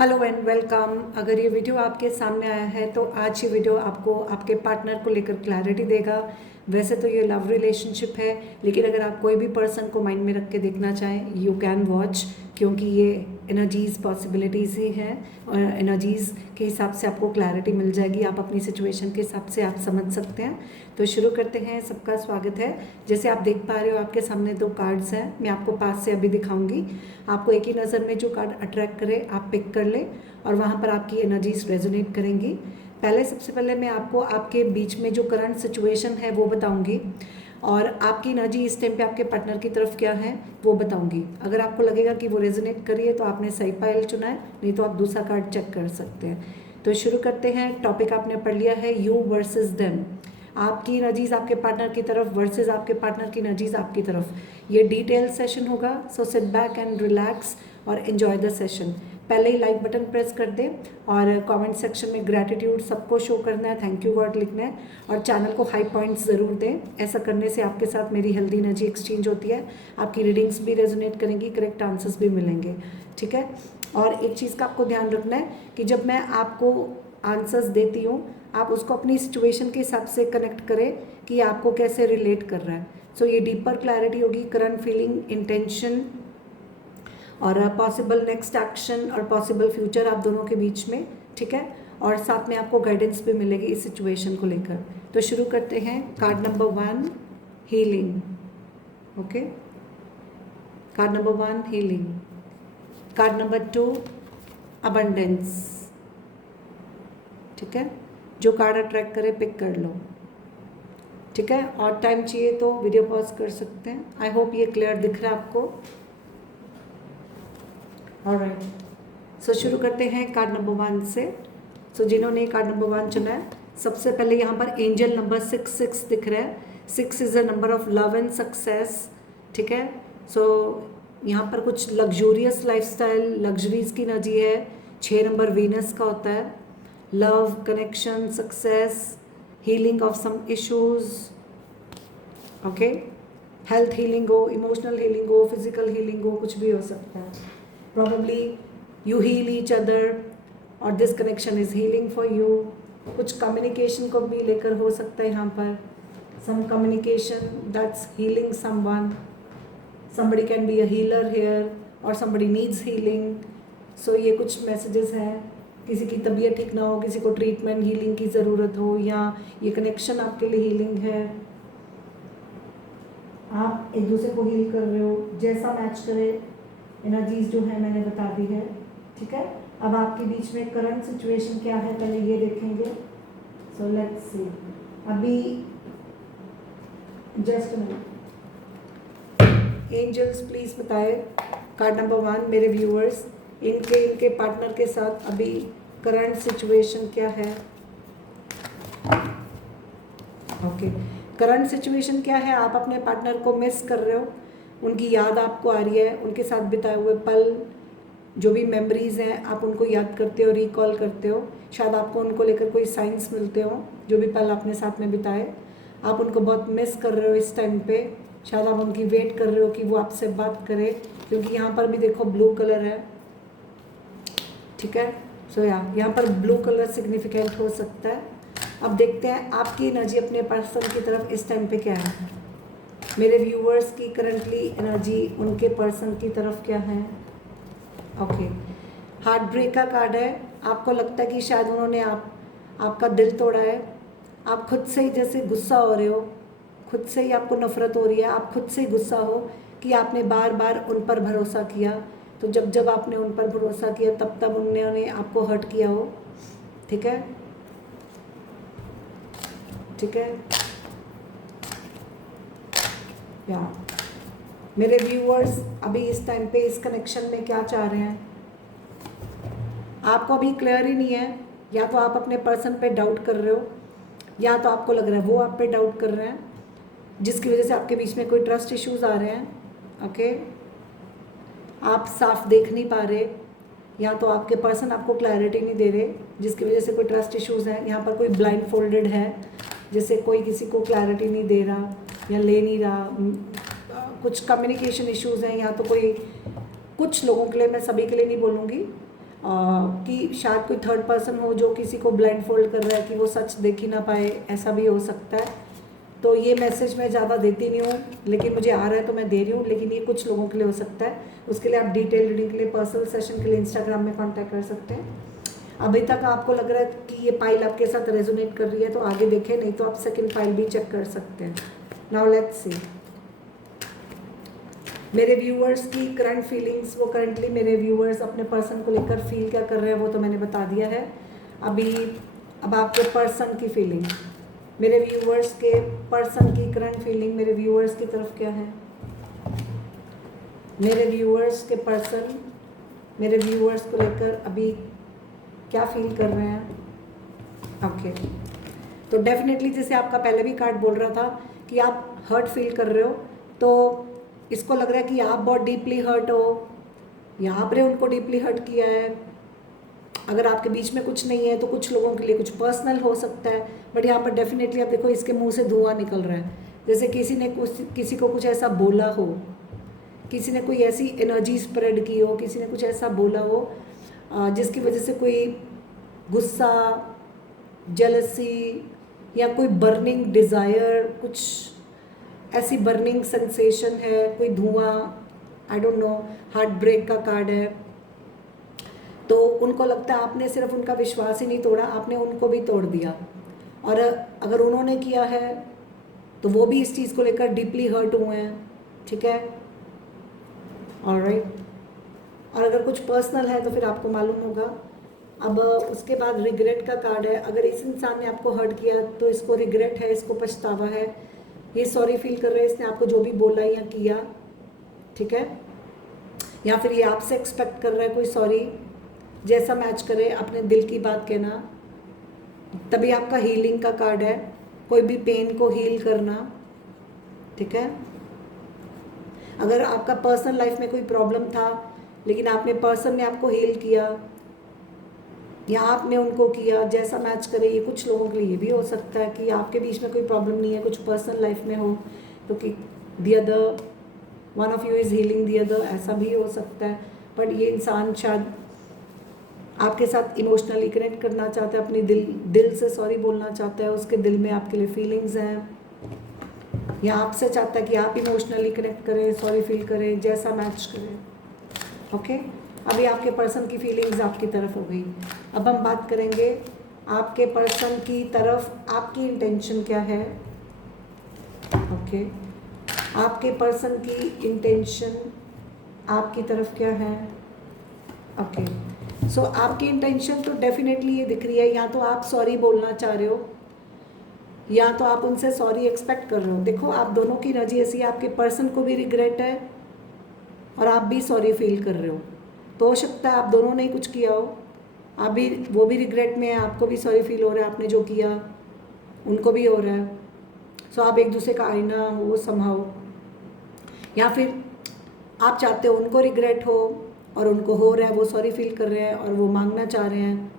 Hello and welcome. अगर ये video आपके सामने आया है तो आज ये वीडियो आपको आपके पार्टनर को लेकर क्लैरिटी देगा। वैसे तो ये लव रिलेशनशिप है, लेकिन अगर आप कोई भी पर्सन को माइंड में रख के देखना चाहें यू कैन वॉच, क्योंकि ये एनर्जीज़ पॉसिबिलिटीज़ ही हैं और एनर्जीज़ के हिसाब से आपको क्लैरिटी मिल जाएगी। आप अपनी सिचुएशन के हिसाब से आप समझ सकते हैं। तो शुरू करते हैं। सबका स्वागत है। जैसे आप देख पा रहे हो आपके सामने दो कार्ड्स हैं, मैं आपको पास से अभी दिखाऊंगी। आपको एक ही नज़र में जो कार्ड अट्रैक्ट करे आप पिक कर लें और वहाँ पर आपकी एनर्जीज रेजोनेट करेंगी। सबसे पहले मैं आपको आपके बीच में जो करंट सिचुएशन है वो बताऊंगी और आपकी एनर्जी इस टाइम पे आपके पार्टनर की तरफ क्या है वो बताऊंगी। अगर आपको लगेगा कि वो रेजोनेट करिए तो आपने सही पाइल चुना है, नहीं तो आप दूसरा कार्ड चेक कर सकते हैं। तो शुरू करते हैं। टॉपिक आपने पढ़ लिया है यू वर्सेस देम। आपकी एनर्जीज आपके पार्टनर की तरफ वर्सेस आपके पार्टनर की एनर्जीज आपकी तरफ। ये डिटेल सेशन होगा, so sit back and relax और एंजॉय द सेशन। पहले ही लाइक बटन प्रेस कर दें और कमेंट सेक्शन में ग्रैटिट्यूड सबको शो करना है, थैंक यू गॉड लिखना है और चैनल को हाई पॉइंट्स ज़रूर दें। ऐसा करने से आपके साथ मेरी हेल्दी एनर्जी एक्सचेंज होती है, आपकी रीडिंग्स भी रेजोनेट करेंगी, करेक्ट आंसर्स भी मिलेंगे। ठीक है। और एक चीज़ का आपको ध्यान रखना है कि जब मैं आपको आंसर्स देती हूँ आप उसको अपनी सिचुएशन के हिसाब से कनेक्ट करें कि आपको कैसे रिलेट कर रहा है। सो ये डीपर क्लैरिटी होगी, करंट फीलिंग, इंटेंशन और पॉसिबल नेक्स्ट एक्शन और पॉसिबल फ्यूचर आप दोनों के बीच में। ठीक है। और साथ में आपको गाइडेंस भी मिलेगी इस सिचुएशन को लेकर। तो शुरू करते हैं। Card number 1 healing. Okay, card number 1 healing. Card number 2 abundance. ठीक है। जो कार्ड अट्रैक्ट करे पिक कर लो। ठीक है। और टाइम चाहिए तो वीडियो पॉज कर सकते हैं। आई होप ये क्लियर दिख रहा है आपको। ऑलराइट, सो शुरू करते हैं कार्ड नंबर 1 से। सो जिन्होंने कार्ड नंबर 1 चुना है, सबसे पहले यहाँ पर एंजल नंबर 6 दिख रहा है। 6 is a number of love and success. ठीक है। सो यहाँ पर कुछ लग्जूरियस लाइफस्टाइल, लग्जरीज की एनर्जी है। 6 नंबर वीनस का होता है। Love, connection, success, healing of some issues. Okay, health healing हो, इमोशनल हीलिंग हो, फिजिकल हीलिंग हो, कुछ भी हो सकता है। Probably you heal each other और this connection is healing for you। कुछ communication को भी लेकर हो सकता है यहाँ पर। Some communication that's healing someone. Somebody can be a healer here or somebody needs healing. So ये कुछ messages हैं। किसी की तबीयत ठीक ना हो, किसी को ट्रीटमेंट हीलिंग की ज़रूरत हो, या ये कनेक्शन आपके लिए हीलिंग है। आप एक दूसरे को हील कर रहे हो, जैसा मैच करे एनर्जीज जो है मैंने बता दी है। ठीक है। अब आपके बीच में करंट सिचुएशन क्या है पहले ये देखेंगे। So let's see. अभी जस्ट एंजल्स प्लीज बताए कार्ड नंबर 1 मेरे व्यूअर्स, इनके पार्टनर के साथ अभी करंट सिचुएशन क्या है। ओके, करंट सिचुएशन क्या है। आप अपने पार्टनर को मिस कर रहे हो, उनकी याद आपको आ रही है, उनके साथ बिताए हुए पल, जो भी मेमोरीज़ हैं आप उनको याद करते हो, रिकॉल करते हो। शायद आपको उनको लेकर कोई साइंस मिलते हो, जो भी पल आपने साथ में बिताए आप उनको बहुत मिस कर रहे हो इस टाइम पे। शायद आप उनकी वेट कर रहे हो कि वो आपसे बात करे, क्योंकि यहाँ पर भी देखो ब्लू कलर है। ठीक है। सो यहाँ पर ब्लू कलर सिग्निफिकेंट हो सकता है। अब देखते हैं आपकी एनर्जी अपने पर्सन की तरफ इस टाइम पे क्या है। मेरे व्यूअर्स की करंटली एनर्जी उनके पर्सन की तरफ क्या है। ओके, हार्ट ब्रेक का कार्ड है। आपको लगता है कि शायद उन्होंने आपका दिल तोड़ा है। आप खुद से ही जैसे गुस्सा हो रहे हो, खुद से ही आपको नफरत हो रही है, आप खुद से ही गुस्सा हो कि आपने बार बार उन पर भरोसा किया। तो जब जब आपने उन पर भरोसा किया तब तब उन्होंने आपको हर्ट किया हो। ठीक है। ठीक है। या मेरे व्यूअर्स अभी इस टाइम पे इस कनेक्शन में क्या चाह रहे हैं आपको अभी क्लियर ही नहीं है। या तो आप अपने पर्सन पे डाउट कर रहे हो, या तो आपको लग रहा है वो आप पे डाउट कर रहे हैं, जिसकी वजह से आपके बीच में कोई ट्रस्ट इश्यूज आ रहे हैं। ओके, आप साफ देख नहीं पा रहे, या तो आपके पर्सन आपको क्लैरिटी नहीं दे रहे, जिसकी वजह से कोई ट्रस्ट इश्यूज है। यहाँ पर कोई ब्लाइंड फोल्डेड है, जैसे कोई किसी को क्लैरिटी नहीं दे रहा या ले नहीं रहा। कुछ कम्युनिकेशन इश्यूज हैं, या तो कोई कुछ लोगों के लिए, मैं सभी के लिए नहीं बोलूँगी, कि शायद कोई थर्ड पर्सन हो जो किसी को ब्लाइंड फोल्ड कर रहा है कि वो सच देख ही ना पाए, ऐसा भी हो सकता है। तो ये मैसेज मैं ज़्यादा देती नहीं हूँ, लेकिन मुझे आ रहा है तो मैं दे रही हूँ, लेकिन ये कुछ लोगों के लिए हो सकता है। उसके लिए आप डिटेल रीडिंग के लिए, पर्सनल सेशन के लिए इंस्टाग्राम में कॉन्टैक्ट कर सकते हैं। अभी तक आपको लग रहा है कि ये फाइल आपके साथ रेजोनेट कर रही है तो आगे देखें, नहीं तो आप सेकेंड फाइल भी चेक कर सकते हैं। नाउ लेट्स सी मेरे व्यूअर्स की करंट फीलिंग्स। वो करंटली मेरे व्यूअर्स अपने पर्सन को लेकर फील क्या कर रहे हैं वो तो मैंने बता दिया है। अब आपके पर्सन की फीलिंग, मेरे व्यूअर्स के पर्सन की करंट फीलिंग मेरे व्यूअर्स की तरफ क्या है। मेरे व्यूअर्स के पर्सन मेरे व्यूअर्स को लेकर अभी क्या फील कर रहे हैं। ओके, तो डेफिनेटली जैसे आपका पहले भी कार्ड बोल रहा था कि आप हर्ट फील कर रहे हो, तो इसको लग रहा है कि आप बहुत डीपली हर्ट हो या आपने उनको डीपली हर्ट किया है। अगर आपके बीच में कुछ नहीं है तो कुछ लोगों के लिए कुछ पर्सनल हो सकता है, बट यहाँ पर डेफिनेटली आप देखो इसके मुंह से धुआं निकल रहा है, जैसे किसी को कुछ ऐसा बोला हो, किसी ने कोई ऐसी एनर्जी स्प्रेड की हो, किसी ने कुछ ऐसा बोला हो जिसकी वजह से कोई गुस्सा, जेलसी या कोई बर्निंग डिज़ायर, कुछ ऐसी बर्निंग सेंसेशन है, कोई धुआं, I don't know, heart break का कार्ड है। तो उनको लगता है आपने सिर्फ उनका विश्वास ही नहीं तोड़ा, आपने उनको भी तोड़ दिया। और अगर उन्होंने किया है तो वो भी इस चीज़ को लेकर डीपली हर्ट हुए हैं, ठीक है, ऑलराइट। और अगर कुछ पर्सनल है तो फिर आपको मालूम होगा। अब उसके बाद रिग्रेट का कार्ड है। अगर इस इंसान ने आपको हर्ट किया तो इसको रिग्रेट है, इसको पछतावा है, ये सॉरी फील कर रहे हैं इसने आपको जो भी बोला या किया, ठीक है। या फिर ये आपसे एक्सपेक्ट कर रहा है कोई सॉरी, जैसा मैच करे अपने दिल की बात कहना। तभी आपका हीलिंग का कार्ड है, कोई भी पेन को हील करना, ठीक है। अगर आपका पर्सनल लाइफ में कोई प्रॉब्लम था लेकिन आपने पर्सन ने आपको हील किया या आपने उनको किया, जैसा मैच करे। ये कुछ लोगों के लिए ये भी हो सकता है कि आपके बीच में कोई प्रॉब्लम नहीं है, कुछ पर्सनल लाइफ में हो तो कि the other one of you is healing the other, ऐसा भी हो सकता है। बट ये इंसान शायद आपके साथ इमोशनली कनेक्ट करना चाहता है, अपनी दिल से सॉरी बोलना चाहता है, उसके दिल में आपके लिए फीलिंग्स हैं, या आपसे चाहता है कि आप इमोशनली कनेक्ट करें, सॉरी फील करें, जैसा मैच करें, ओके। अभी आपके पर्सन की फीलिंग्स आपकी तरफ हो गई। अब हम बात करेंगे आपके पर्सन की तरफ आपकी इंटेंशन क्या है, ओके। आपके पर्सन की इंटेंशन आपकी तरफ क्या है, ओके। सो आपकी इंटेंशन तो डेफिनेटली ये दिख रही है, या तो आप सॉरी बोलना चाह रहे हो या तो आप उनसे सॉरी एक्सपेक्ट कर रहे हो। देखो आप दोनों की एनर्जी ऐसी है, आपके पर्सन को भी रिग्रेट है और आप भी सॉरी फील कर रहे हो। तो हो सकता है आप दोनों ने ही कुछ किया हो, आप भी, वो भी रिग्रेट में है, आपको भी सॉरी फील हो रहा है, आपने जो किया उनको भी हो रहा है। सो आप एक दूसरे का आईना हो संभाओ, या फिर आप चाहते हो उनको रिग्रेट हो और उनको हो रहा है, वो सॉरी फील कर रहे हैं और वो मांगना चाह रहे हैं।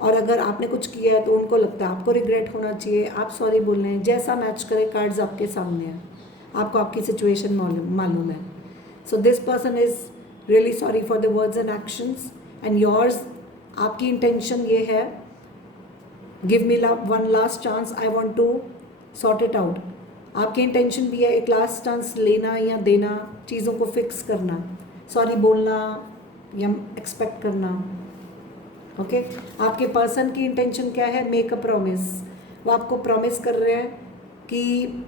और अगर आपने कुछ किया है तो उनको लगता है आपको रिग्रेट होना चाहिए, आप सॉरी बोल रहे हैं, जैसा मैच करे। कार्ड्स आपके सामने हैं, आपको आपकी सिचुएशन मालूम है। So this person is really sorry for the words and actions and yours. आपकी इंटेंशन ये है, give me one last chance, I want to sort it out. आपकी इंटेंशन भी है एक लास्ट चांस लेना या देना, चीज़ों को फिक्स करना, सॉरी बोलना या एक्सपेक्ट करना, ओके। आपके पर्सन की इंटेंशन क्या है, मेक अ प्रॉमिस। वो आपको प्रॉमिस कर रहे हैं कि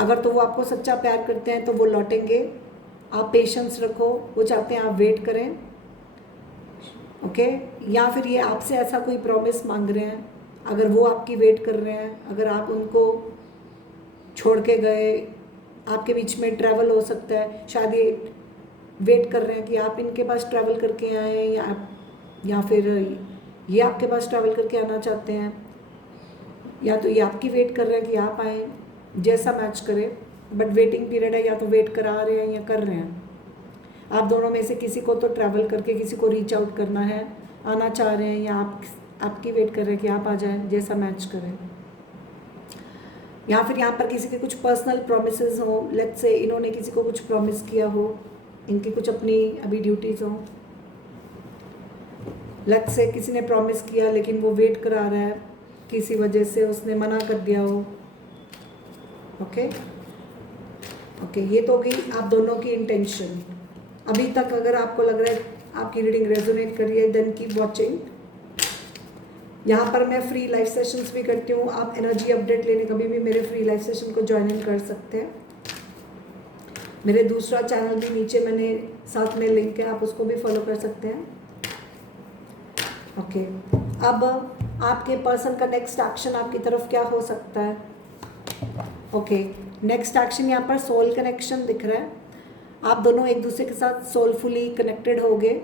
अगर तो वो आपको सच्चा प्यार करते हैं तो वो लौटेंगे, आप पेशेंस रखो। वो चाहते हैं आप वेट करें, ओके। या फिर ये आपसे ऐसा कोई प्रॉमिस मांग रहे हैं, अगर वो आपकी वेट कर रहे हैं, अगर आप उनको छोड़ के गए, आपके बीच में ट्रैवल हो सकता है, शायद ये वेट कर रहे हैं कि आप इनके पास ट्रैवल करके आएँ, या फिर ये आपके पास ट्रैवल करके आना चाहते हैं, या तो ये आपकी वेट कर रहे हैं कि आप आएँ, जैसा मैच करे। बट वेटिंग पीरियड है, या तो वेट करा रहे हैं या कर रहे हैं। आप दोनों में से किसी को तो ट्रैवल करके किसी को रीच आउट करना है, आना चाह रहे हैं, या आपकी वेट कर रहे हैं कि आप आ जाएं, जैसा मैच करें। या फिर यहाँ पर किसी के कुछ पर्सनल प्रॉमिसेस हो, लेट्स से इन्होंने किसी को कुछ प्रॉमिस किया हो, इनकी कुछ अपनी अभी ड्यूटीज़ हो, लेट्स से किसी ने प्रॉमिस किया लेकिन वो वेट करा रहा है, किसी वजह से उसने मना कर दिया हो। ओके ओके, ये तो हो गई आप दोनों की इंटेंशन। अभी तक अगर आपको लग रहा है आपकी रीडिंग रेजोनेट कर रही है, देन कीप वॉचिंग। यहाँ पर मैं फ्री लाइव सेशंस भी करती हूँ, आप एनर्जी अपडेट लेने कभी भी मेरे फ्री लाइव सेशन को ज्वाइन इन कर सकते हैं। मेरे दूसरा चैनल भी नीचे मैंने साथ में लिंक है, आप उसको भी फॉलो कर सकते हैं। ओके, अब आपके पर्सन का नेक्स्ट एक्शन आपकी तरफ क्या हो सकता है? ओके, नेक्स्ट एक्शन यहाँ पर सोल कनेक्शन दिख रहा है। आप दोनों एक दूसरे के साथ सोलफुली कनेक्टेड होगे।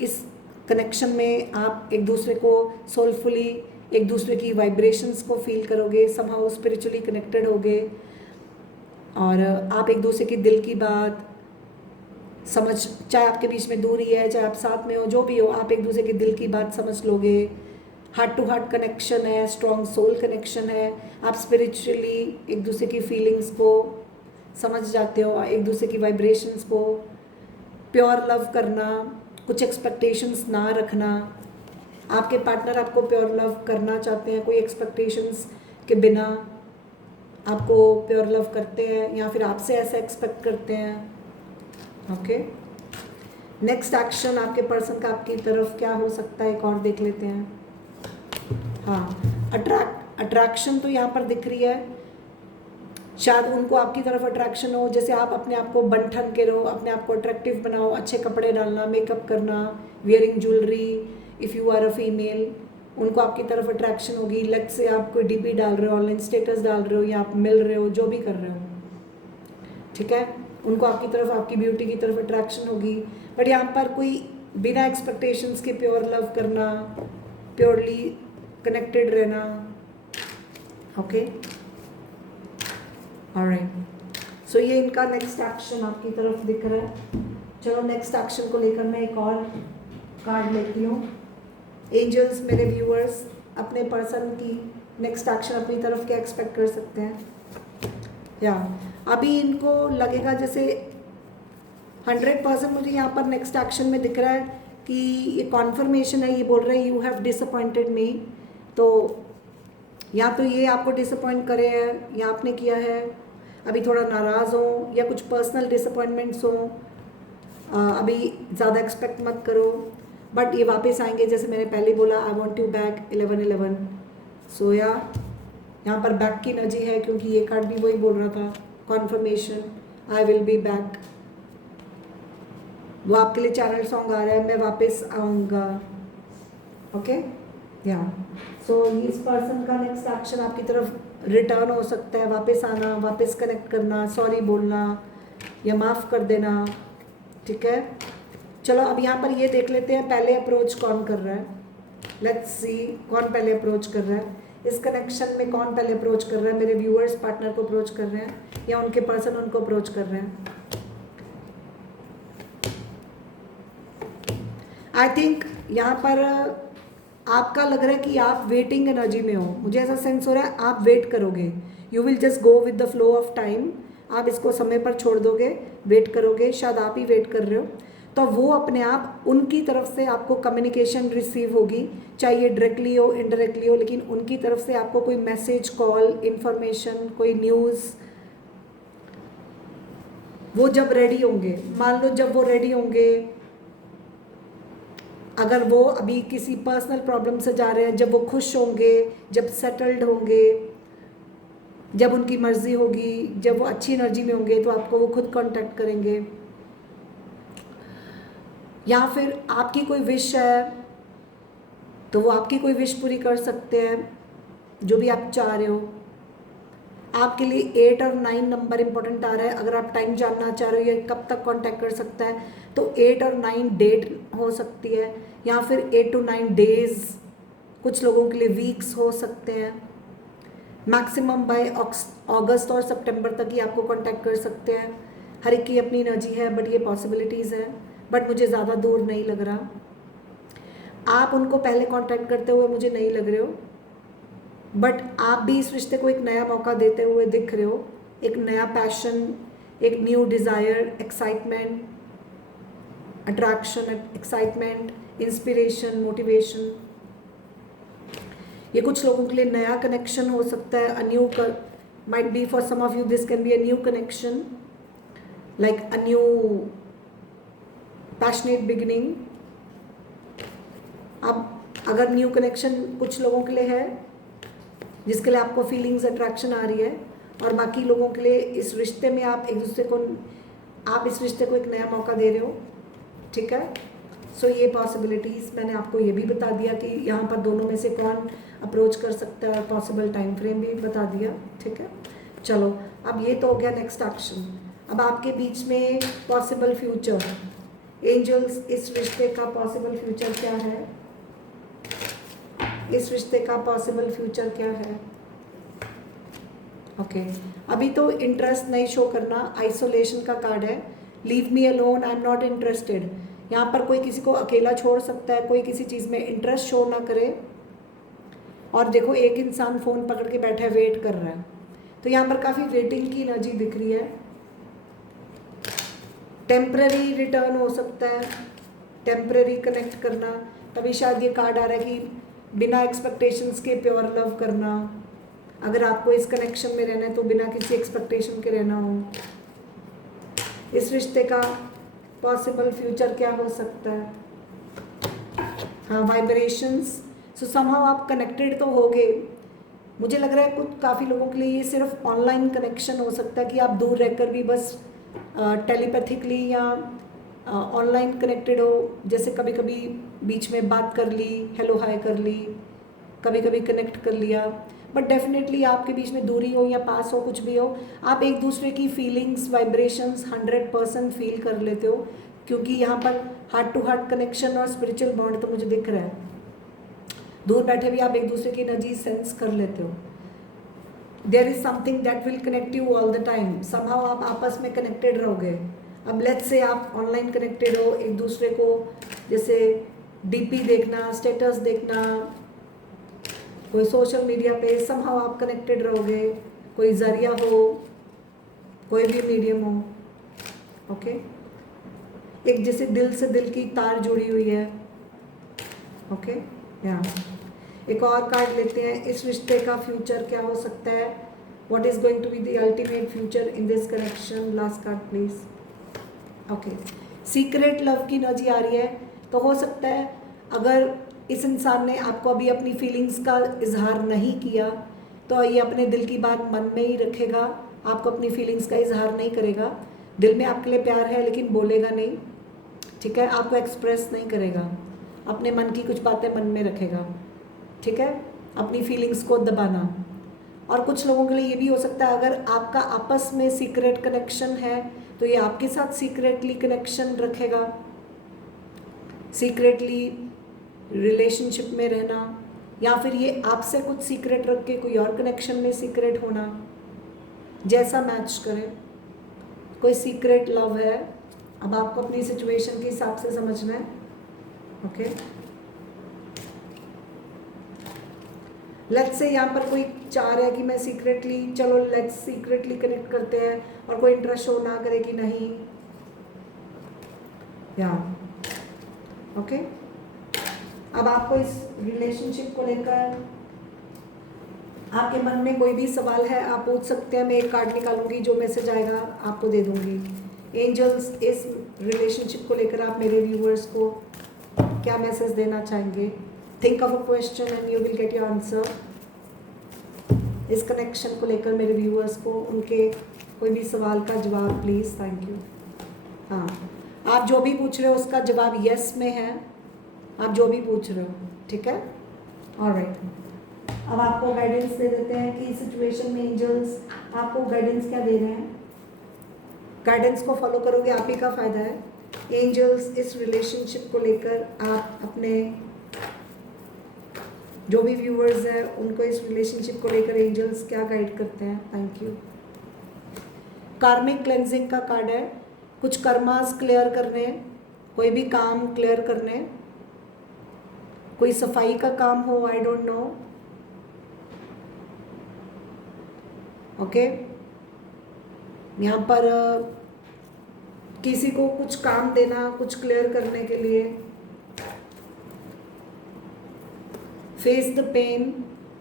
इस कनेक्शन में आप एक दूसरे को सोलफुली, एक दूसरे की वाइब्रेशंस को फील करोगे, समहाउ स्पिरिचुअली कनेक्टेड होगे, और आप एक दूसरे की दिल की बात समझ, चाहे आपके बीच में दूरी है, चाहे आप साथ में हो, जो भी हो, आप एक दूसरे के दिल की बात समझ लोगे। हार्ट टू हार्ट कनेक्शन है, स्ट्रॉन्ग सोल कनेक्शन है। आप स्पिरिचुअली एक दूसरे की फीलिंग्स को समझ जाते हो, एक दूसरे की वाइब्रेशंस को। प्योर लव करना, कुछ एक्सपेक्टेशंस ना रखना। आपके पार्टनर आपको प्योर लव करना चाहते हैं, कोई एक्सपेक्टेशंस के बिना आपको प्योर लव करते हैं, या फिर आपसे ऐसा एक्सपेक्ट करते हैं। ओके, नेक्स्ट एक्शन आपके पर्सन का आपकी तरफ क्या हो सकता है, एक और देख लेते हैं। हाँ, अट्रैक्शन तो यहाँ पर दिख रही है। शायद उनको आपकी तरफ अट्रैक्शन हो, जैसे आप अपने आप को बन ठन के रहो, अपने आप को अट्रैक्टिव बनाओ, अच्छे कपड़े डालना, मेकअप करना, wearing jewellery. If you are a female, उनको आपकी तरफ अट्रैक्शन होगी। लेट्स से आप कोई डीपी डाल रहे हो, ऑनलाइन स्टेटस डाल रहे हो, या आप मिल रहे हो, जो भी कर रहे हो, ठीक है, उनको आपकी तरफ, आपकी ब्यूटी की तरफ अट्रैक्शन होगी। बट यहाँ पर कोई बिना एक्सपेक्टेशंस के प्योर लव करना, प्योरली कनेक्टेड रहना। ओके, ऑलराइट, सो ये इनका नेक्स्ट एक्शन आपकी तरफ दिख रहा है। चलो नेक्स्ट एक्शन को लेकर मैं एक और कार्ड लेती हूँ। एंजल्स, मेरे व्यूअर्स, अपने पर्सन की नेक्स्ट एक्शन अपनी तरफ क्या एक्सपेक्ट कर सकते हैं? या अभी इनको लगेगा जैसे 100% मुझे यहाँ पर नेक्स्ट एक्शन में दिख रहा है कि ये कॉन्फर्मेशन है। ये बोल रहे हैं यू हैव डिसअपॉइंटेड मी। तो या तो ये आपको डिसअपॉइंट करे हैं, या आपने किया है, अभी थोड़ा नाराज़ हो, या कुछ पर्सनल डिसअपॉइंटमेंट्स हो। अभी ज़्यादा एक्सपेक्ट मत करो, बट ये वापस आएंगे। जैसे मैंने पहले बोला, आई वॉन्ट यू बैक 11-11। सो यहाँ पर बैक की एनर्जी है, क्योंकि ये कार्ड भी वही बोल रहा था, conformation, I will be back. वो आपके लिए चैनल सॉन्ग आ रहा है, मैं वापस आऊँगा। ओके, या सो इस पर्सन का नेक्स्ट एक्शन आपकी तरफ रिटर्न हो सकता है, वापस आना, वापस कनेक्ट करना, सॉरी बोलना, या माफ़ कर देना, ठीक है। चलो अब यहाँ पर ये देख लेते हैं पहले अप्रोच कौन कर रहा है। लेट्स सी कौन पहले अप्रोच कर रहा है इस कनेक्शन में। कौन पहले अप्रोच कर रहा है? मेरे व्यूअर्स पार्टनर को अप्रोच कर रहे हैं, या उनके पर्सन उनको अप्रोच कर रहे हैं? आई थिंक यहाँ पर आपका लग रहा है कि आप वेटिंग एनर्जी में हो। मुझे ऐसा सेंस हो रहा है आप वेट करोगे। You will just go with the flow of time. आप इसको समय पर छोड़ दोगे, वेट करोगे। शायद आप ही वेट कर रहे हो। तो वो अपने आप उनकी तरफ से आपको कम्युनिकेशन रिसीव होगी, चाहे ये डायरेक्टली हो इनडायरेक्टली हो, लेकिन उनकी तरफ से आपको कोई मैसेज, कॉल, इन्फॉर्मेशन, कोई न्यूज़, वो जब रेडी होंगे, मान लो जब वो रेडी होंगे, अगर वो अभी किसी पर्सनल प्रॉब्लम से जा रहे हैं, जब वो खुश होंगे, जब सेटल्ड होंगे, जब उनकी मर्जी होगी, जब वो अच्छी एनर्जी में होंगे, तो आपको वो खुद कांटेक्ट करेंगे। या फिर आपकी कोई विश है तो वो आपकी कोई विश पूरी कर सकते हैं, जो भी आप चाह रहे हो। आपके लिए 8 और 9 नंबर इंपॉर्टेंट आ रहा है। अगर आप टाइम जानना चाह रहे हो ये कब तक कांटेक्ट कर सकता है, तो 8 और 9 डेट हो सकती है, या फिर 8 to 9 डेज, कुछ लोगों के लिए वीक्स हो सकते हैं। मैक्सिमम बाय अगस्त और सितंबर तक ही आपको कांटेक्ट कर सकते हैं। हर एक की अपनी एनर्जी है, बट ये पॉसिबिलिटीज़ है, बट मुझे ज़्यादा दूर नहीं लग रहा। आप उनको पहले कांटेक्ट करते हुए मुझे नहीं लग रहे हो, बट आप भी इस रिश्ते को एक नया मौका देते हुए दिख रहे हो। एक नया पैशन, एक new desire, excitement, attraction, excitement, inspiration, motivation. ये कुछ लोगों के लिए नया कनेक्शन हो सकता है, a new, might be for some of you this can be a new connection, like a new passionate beginning. अब अगर न्यू कनेक्शन कुछ लोगों के लिए है जिसके लिए आपको फीलिंग्स, अट्रैक्शन आ रही है, और बाकी लोगों के लिए इस रिश्ते में आप इस रिश्ते को एक नया मौका दे रहे हो, ठीक है। सो ये पॉसिबिलिटीज़ मैंने आपको ये भी बता दिया कि यहाँ पर दोनों में से कौन अप्रोच कर सकता है, और पॉसिबल टाइम फ्रेम भी बता दिया, ठीक है। चलो, अब ये तो हो गया नेक्स्ट एक्शन। अब आपके बीच में पॉसिबल फ्यूचर, एंजल्स इस रिश्ते का पॉसिबल फ्यूचर क्या है, इस रिश्ते का पॉसिबल फ्यूचर क्या है। ओके, अभी तो इंटरेस्ट नहीं शो करना, आइसोलेशन का कार्ड है, leave me alone, I am not interested. यहाँ पर कोई किसी को अकेला छोड़ सकता है, कोई किसी चीज़ में इंटरेस्ट शो ना करे। और देखो, एक इंसान फ़ोन पकड़ के बैठा है, वेट कर रहा है, तो यहाँ पर काफ़ी वेटिंग की एनर्जी दिख रही है। टेम्पररी रिटर्न हो सकता है, टेम्पररी कनेक्ट करना, तभी शायद ये कार्ड आ रहा है कि बिना एक्सपेक्टेशंस के प्योर लव करना। अगर आपको इस कनेक्शन में रहना है तो बिना किसी एक्सपेक्टेशन के रहना हो। इस रिश्ते का पॉसिबल फ्यूचर क्या हो सकता है। हाँ, वाइब्रेशंस। सो समहाउ आप कनेक्टेड तो होगे। मुझे लग रहा है कुछ काफ़ी लोगों के लिए ये सिर्फ ऑनलाइन कनेक्शन हो सकता है कि आप दूर रहकर भी बस टेलीपैथिकली या ऑनलाइन कनेक्टेड हो। जैसे कभी कभी बीच में बात कर ली, हेलो हाय कर ली, कभी कभी कनेक्ट कर लिया, बट डेफिनेटली आपके बीच में दूरी हो या पास हो, कुछ भी हो, आप एक दूसरे की फीलिंग्स, वाइब्रेशंस 100% फील कर लेते हो, क्योंकि यहाँ पर हार्ट टू हार्ट कनेक्शन और स्पिरिचुअल बॉन्ड तो मुझे दिख रहा है। दूर बैठे भी आप एक दूसरे की एनर्जी सेंस कर लेते हो। There is something that will connect you all the time. Somehow आप आपस में कनेक्टेड रहोगे। अब लेट्स से आप ऑनलाइन कनेक्टेड हो, एक दूसरे को जैसे डीपी देखना, स्टेटस देखना, कोई सोशल मीडिया पे, समहाउ आप कनेक्टेड रहोगे, कोई जरिया हो, कोई भी मीडियम हो, ओके। एक जैसे दिल से दिल की तार जुड़ी हुई है, ओके। या एक और कार्ड लेते हैं, इस रिश्ते का फ्यूचर क्या हो सकता है, what is going to be the ultimate future in this connection. Last card please. Okay, secret love की एनर्जी आ रही है, तो हो सकता है अगर इस इंसान ने आपको अभी अपनी फीलिंग्स का इजहार नहीं किया तो ये अपने दिल की बात मन में ही रखेगा, आपको अपनी फीलिंग्स का इजहार नहीं करेगा। दिल में आपके लिए प्यार है लेकिन बोलेगा नहीं, ठीक है, आपको एक्सप्रेस नहीं करेगा, अपने मन की कुछ बातें मन में रखेगा, ठीक है, अपनी फीलिंग्स को दबाना। और कुछ लोगों के लिए ये भी हो सकता है अगर आपका आपस में सीक्रेट कनेक्शन है तो ये आपके साथ सीक्रेटली कनेक्शन रखेगा, सीक्रेटली रिलेशनशिप में रहना, या फिर ये आपसे कुछ सीक्रेट रख के कोई और कनेक्शन में सीक्रेट होना, जैसा मैच करे। कोई सीक्रेट लव है, अब आपको अपनी सिचुएशन के हिसाब से समझना है, ओके। लेट्स से यहाँ पर कोई चाह रहा है कि मैं सीक्रेटली, चलो लेट्स सीक्रेटली कनेक्ट करते हैं, और कोई इंटरेस्ट शो ना करे कि नहीं, या ओके। अब आपको इस रिलेशनशिप को लेकर आपके मन में कोई भी सवाल है आप पूछ सकते हैं, मैं एक कार्ड निकालूंगी, जो मैसेज आएगा आपको दे दूंगी। एंजल्स इस रिलेशनशिप को लेकर आप मेरे व्यूअर्स को क्या मैसेज देना चाहेंगे। Think of a question and you will get your answer. इस कनेक्शन को लेकर मेरे व्यूअर्स को उनके कोई भी सवाल का जवाब प्लीज़, थैंक यू। हाँ, आप जो भी पूछ रहे हो उसका जवाब यस में है, आप जो भी पूछ रहे हो, ठीक है, ऑलराइट। अब आपको गाइडेंस दे देते हैं कि सिचुएशन में एंजल्स आपको गाइडेंस क्या दे रहे हैं। गाइडेंस को फॉलो करोगे आप ही का फ़ायदा है। एंजल्स इस रिलेशनशिप को लेकर आप अपने जो भी व्यूअर्स हैं उनको इस रिलेशनशिप को लेकर एंजल्स क्या गाइड करते हैं, थैंक यू। कार्मिक क्लेंजिंग का कार्ड है, कुछ कर्मास क्लियर करने, कोई भी काम क्लियर करने, कोई सफाई का काम हो, आई डोंट नो, ओके। यहाँ पर किसी को कुछ काम देना, कुछ क्लियर करने के लिए, फेस द पेन,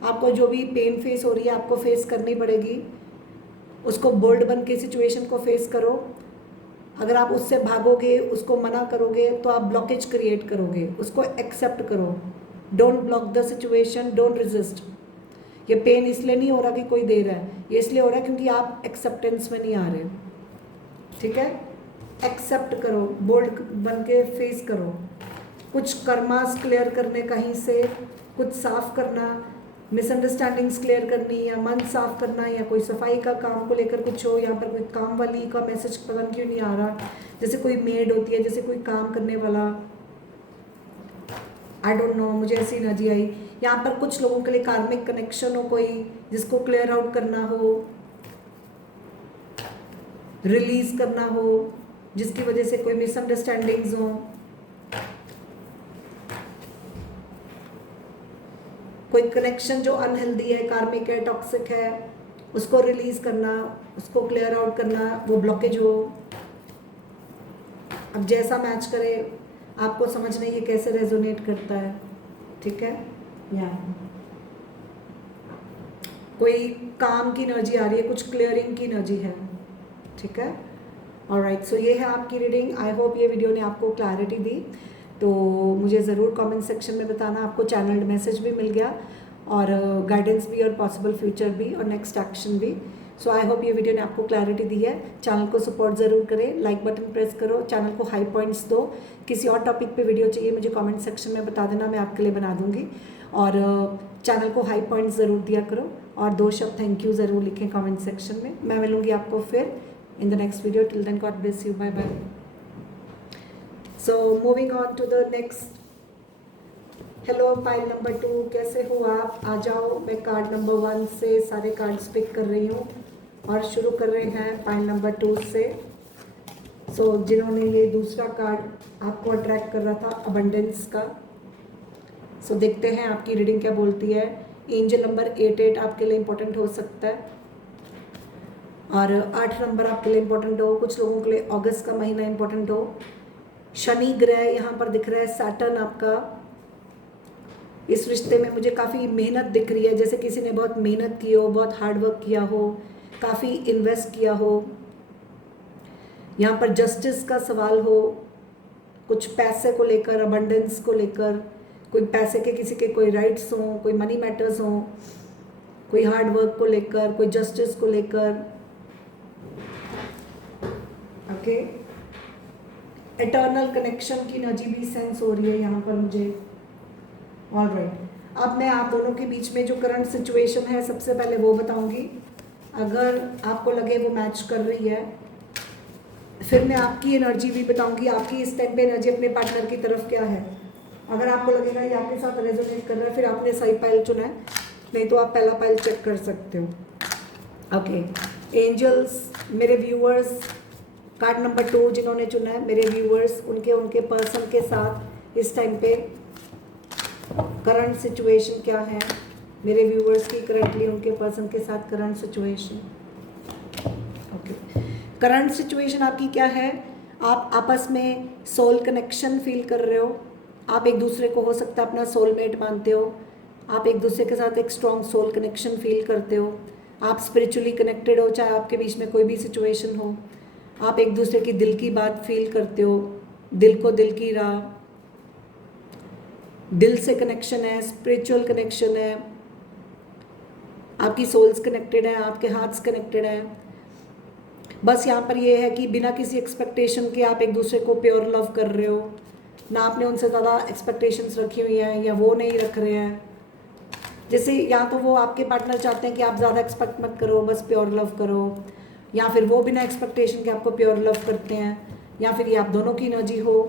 आपको जो भी पेन फेस हो रही है आपको फेस करनी पड़ेगी, उसको बोल्ड बन के सिचुएशन को फेस करो। अगर आप उससे भागोगे, उसको मना करोगे तो आप ब्लॉकेज क्रिएट करोगे, उसको एक्सेप्ट करो। Don't block the situation, don't resist. ये पेन इसलिए नहीं हो रहा कि कोई दे रहा है, ये इसलिए हो रहा है क्योंकि आप एक्सेप्टेंस में नहीं आ रहे। ठीक है, एक्सेप्ट करो, बोल्ड बन के फेस करो। कुछ कर्मास क्लियर करने कहीं से, कुछ साफ करना, मिसअंडरस्टैंडिंग्स क्लियर करनी, या मन साफ करना, या कोई सफाई का काम को लेकर कुछ हो। यहाँ पर कोई काम वाली का मैसेज पता नहीं क्यों नहीं आ रहा, जैसे कोई मेड होती है, जैसे कोई काम करने वाला, आई डोंट नो, मुझे ऐसी एनर्जी आई। यहाँ पर कुछ लोगों के लिए कार्मिक कनेक्शन हो कोई, जिसको क्लियर आउट करना हो, रिलीज करना हो, जिसकी वजह से कोई मिसअंडरस्टैंडिंग्स हो, कोई कनेक्शन जो अनहेल्दी है, कार्मिक है, टॉक्सिक है, उसको रिलीज करना, उसको क्लियर आउट करना, वो ब्लॉकेज हो। अब जैसा मैच करे, आपको समझना ये कैसे रेजोनेट करता है। ठीक है, या कोई काम की एनर्जी आ रही है, कुछ क्लियरिंग की एनर्जी है। ठीक है, ऑलराइट, सो ये है आपकी रीडिंग। आई होप ये वीडियो ने आपको क्लैरिटी दी। तो मुझे ज़रूर कमेंट सेक्शन में बताना, आपको चैनल्ड मैसेज भी मिल गया और गाइडेंस भी और पॉसिबल फ्यूचर भी और नेक्स्ट एक्शन भी। सो आई होप ये वीडियो ने आपको क्लैरिटी दी है। चैनल को सपोर्ट ज़रूर करें, लाइक बटन प्रेस करो, चैनल को हाई पॉइंट्स दो। किसी और टॉपिक पे वीडियो चाहिए मुझे कमेंट सेक्शन में बता देना, मैं आपके लिए बना दूंगी। और चैनल को हाई पॉइंट्स ज़रूर दिया करो और 2 शब्द थैंक यू ज़रूर लिखें कमेंट सेक्शन में। मैं मिलूँगी आपको फिर in the next video. Till then, God bless you. Bye bye. So moving on to the next. Hello pile number 2, कैसे हो आप? आ जाओ, मैं कार्ड नंबर 1 से सारे कार्ड्स पिक कर रही हूँ और शुरू कर रहे हैं पाइल नंबर 2 से। सो जिन्होंने ये दूसरा कार्ड आपको अट्रैक्ट कर रहा था अबंडेंस का, सो देखते हैं आपकी रीडिंग क्या बोलती है। एंजल नंबर 88 आपके लिए इम्पोर्टेंट हो सकता है और 8 नंबर आपके लिए इम्पोर्टेंट हो, कुछ लोगों के लिए अगस्त का महीना इम्पोर्टेंट हो। शनि ग्रह यहाँ पर दिख रहा है, सैटर्न आपका इस रिश्ते में मुझे काफ़ी मेहनत दिख रही है, जैसे किसी ने बहुत मेहनत की हो, बहुत हार्ड वर्क किया हो, काफ़ी इन्वेस्ट किया हो। यहाँ पर जस्टिस का सवाल हो, कुछ पैसे को लेकर, अबंडेंस को लेकर, कोई पैसे के किसी के कोई राइट्स हों, कोई मनी मैटर्स हों, कोई हार्ड वर्क को लेकर, कोई जस्टिस को लेकर। ओके, एटर्नल कनेक्शन की एनर्जी भी सेंस हो रही है यहाँ पर मुझे। ऑलराइट, अब मैं आप दोनों के बीच में जो करंट सिचुएशन है सबसे पहले वो बताऊंगी। अगर आपको लगे वो मैच कर रही है, फिर मैं आपकी एनर्जी भी बताऊंगी, आपकी इस टाइम पे एनर्जी अपने पार्टनर की तरफ क्या है। अगर आपको लगेगा ये आपके साथ रेजोनेट कर रहा है, फिर आपने सही पाइल चुना है, नहीं तो आप पहला पाइल चेक कर सकते हो। ओके, एंजल्स, मेरे व्यूअर्स, कार्ड नंबर 2 जिन्होंने चुना है, मेरे व्यूअर्स, उनके पर्सन के साथ इस टाइम पे करंट सिचुएशन क्या है। मेरे व्यूअर्स की करंटली उनके पर्सन के साथ current situation. Okay, current situation आपकी क्या है? आप आपस में सोल कनेक्शन फील कर रहे हो, आप एक दूसरे को हो सकता है अपना सोलमेट मानते हो, आप एक दूसरे के साथ एक स्ट्रॉन्ग सोल कनेक्शन फील करते हो, आप स्पिरिचुअली कनेक्टेड हो, चाहे आपके बीच में कोई भी सिचुएशन हो, आप एक दूसरे की दिल की बात फील करते हो, दिल को दिल की राह, दिल से कनेक्शन है, स्पिरिचुअल कनेक्शन है, आपकी सोल्स कनेक्टेड है, आपके हार्ट्स कनेक्टेड है। बस यहाँ पर ये है कि बिना किसी एक्सपेक्टेशन के आप एक दूसरे को प्योर लव कर रहे हो, ना आपने उनसे ज़्यादा एक्सपेक्टेशंस रखी हुई हैं या वो नहीं रख रहे हैं। जैसे या तो वो आपके पार्टनर चाहते हैं कि आप ज़्यादा एक्सपेक्ट मत करो, बस प्योर लव करो, या फिर वो बिना एक्सपेक्टेशन के आपको प्योर लव करते हैं, या फिर ये आप दोनों की एनर्जी हो।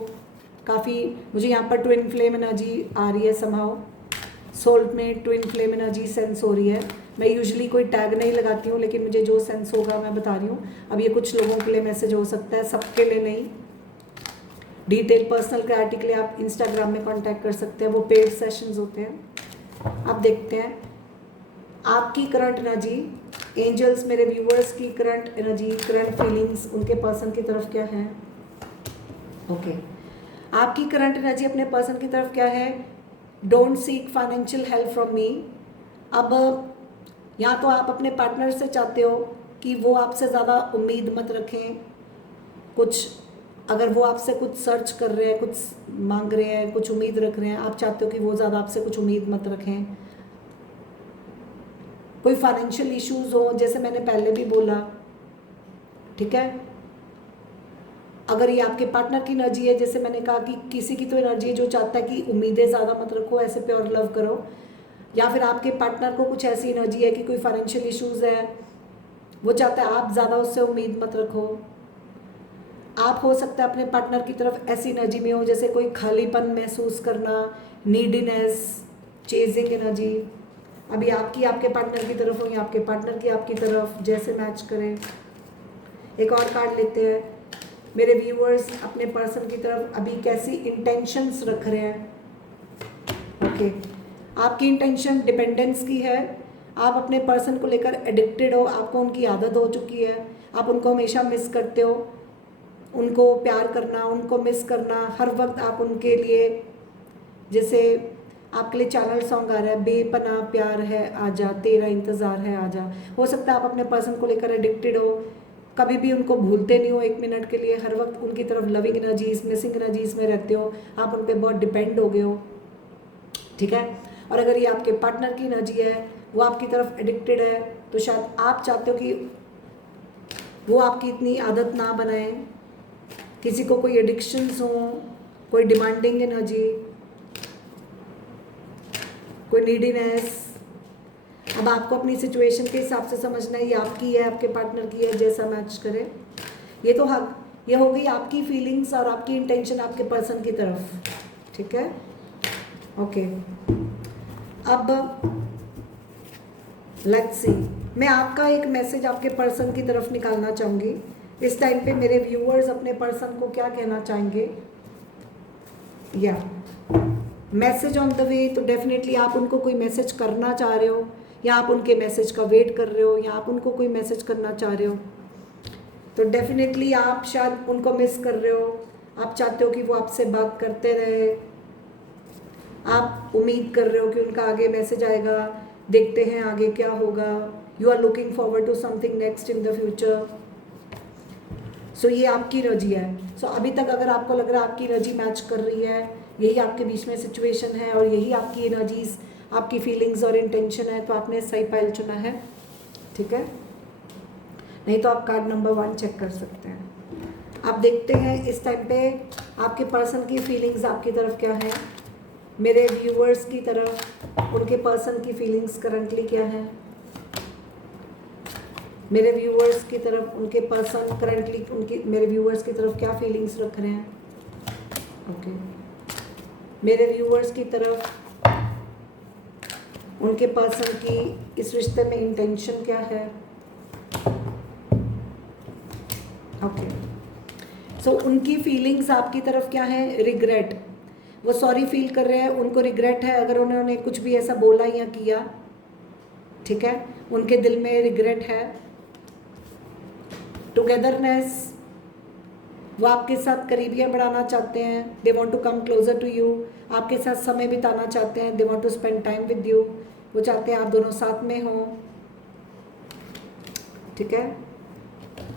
काफ़ी मुझे यहाँ पर ट्विन फ्लेम एनर्जी आ रही है, समहाउ सोल में ट्विन फ्लेम एनर्जी सेंस हो रही है। मैं यूजुअली कोई टैग नहीं लगाती हूँ, लेकिन मुझे जो सेंस होगा मैं बता रही हूँ। अब ये कुछ लोगों के लिए मैसेज हो सकता है, सबके लिए नहीं। डिटेल पर्सनल क्लैरिटी के लिए आप इंस्टाग्राम में कांटेक्ट कर सकते हैं, वो पेड सेशंस होते हैं। अब देखते हैं आपकी करंट एनर्जी, एंजल्स, मेरे व्यूवर्स की करंट एनर्जी, करंट फीलिंग्स उनके पर्सन की तरफ क्या है। ओके, आपकी करंट एनर्जी अपने पर्सन की तरफ क्या है? Don't seek financial help from me. अब या तो आप अपने पार्टनर से चाहते हो कि वो आपसे ज़्यादा उम्मीद मत रखें, कुछ अगर वो आपसे कुछ सर्च कर रहे हैं, कुछ मांग रहे हैं, कुछ उम्मीद रख रहे हैं, आप चाहते हो कि वो ज़्यादा आपसे कुछ उम्मीद मत रखें। कोई फाइनेंशियल इश्यूज हो, जैसे मैंने पहले भी बोला, ठीक है। अगर ये आपके पार्टनर की एनर्जी है, जैसे मैंने कहा कि किसी की तो एनर्जी है जो चाहता है कि उम्मीदें ज़्यादा मत रखो, ऐसे प्योर लव करो, या फिर आपके पार्टनर को कुछ ऐसी एनर्जी है कि कोई फाइनेंशियल इश्यूज है, वो चाहता है आप ज़्यादा उससे उम्मीद मत रखो। आप हो सकता है अपने पार्टनर की तरफ ऐसी एनर्जी में हो जैसे कोई खालीपन महसूस करना, नीडीनेस, चेजिंग एनर्जी। अभी आपकी आपके पार्टनर की तरफ हो या आपके पार्टनर की आपकी तरफ, जैसे मैच करें। एक और कार्ड लेते हैं। मेरे व्यूअर्स अपने पर्सन की तरफ अभी कैसी इंटेंशंस रख रहे हैं। ओके, आपकी इंटेंशन डिपेंडेंस की है। आप अपने पर्सन को लेकर एडिक्टेड हो, आपको उनकी आदत हो चुकी है, आप उनको हमेशा मिस करते हो। उनको प्यार करना, उनको मिस करना, हर वक्त आप उनके लिए, जैसे आपके लिए चैनल सॉन्ग आ रहा है, बेपनाह प्यार है आजा, तेरा इंतज़ार है आजा। हो सकता है आप अपने पर्सन को लेकर एडिक्टेड हो, कभी भी उनको भूलते नहीं हो एक मिनट के लिए, हर वक्त उनकी तरफ लविंग एनर्जीज, मिसिंग एनर्जीज में रहते हो, आप उन पर बहुत डिपेंड हो गए हो, ठीक है। और अगर ये आपके पार्टनर की एनर्जी है, वो आपकी तरफ एडिक्टेड है, तो शायद आप चाहते हो कि वो आपकी इतनी आदत ना बनाए, किसी को कोई एडिक्शंस हो, कोई डिमांडिंग एनर्जी, कोई नीडीनेस। अब आपको अपनी सिचुएशन के हिसाब से समझना है, ये आपकी है, आपके पार्टनर की है, जैसा मैच करे। ये तो हक, ये हो गई आपकी फीलिंग्स और आपकी इंटेंशन आपके पर्सन की तरफ, ठीक है। ओके, अब लेट्स सी, मैं आपका एक मैसेज आपके पर्सन की तरफ निकालना चाहूँगी। इस टाइम पे मेरे व्यूअर्स अपने पर्सन को क्या कहना चाहेंगे, या मैसेज ऑन द वे। तो डेफिनेटली आप उनको कोई मैसेज करना चाह रहे हो, या आप उनके मैसेज का वेट कर रहे हो, या आप उनको कोई मैसेज करना चाह रहे हो। तो डेफिनेटली आप शायद उनको मिस कर रहे हो, आप चाहते हो कि वो आपसे बात करते रहे, आप उम्मीद कर रहे हो कि उनका आगे मैसेज आएगा, देखते हैं आगे क्या होगा। You are looking forward to something next in the future. So ये आपकी एनर्जी है। सो अभी तक अगर आपको लग रहा है आपकी एनर्जी मैच कर रही है, यही आपके बीच में सिचुएशन है और यही आपकी एनर्जीज, आपकी फीलिंग्स और इंटेंशन है, तो आपने सही पाइल चुना है, ठीक है। नहीं तो आप कार्ड नंबर 1 चेक कर सकते हैं। आप देखते हैं इस टाइम पे आपके पर्सन की फीलिंग्स आपकी तरफ क्या है, मेरे व्यूअर्स की तरफ उनके पर्सन की फीलिंग्स करंटली क्या है, मेरे व्यूअर्स की तरफ उनके पर्सन करंटली उनकी मेरे व्यूअर्स की तरफ क्या फीलिंग्स रख रहे हैं। ओके, मेरे व्यूअर्स की तरफ उनके पर्सन की इस रिश्ते में इंटेंशन क्या है। ओके, सो उनकी फीलिंग्स आपकी तरफ क्या है, रिग्रेट। वो सॉरी फील कर रहे हैं, उनको रिग्रेट है अगर उन्होंने कुछ भी ऐसा बोला या किया, ठीक है, उनके दिल में रिग्रेट है। टुगेदरनेस, वो आपके साथ करीबियाँ बढ़ाना चाहते हैं, they want to come closer to you, आपके साथ समय बिताना चाहते हैं, they want to spend time with you, वो चाहते हैं आप दोनों साथ में हों, ठीक है।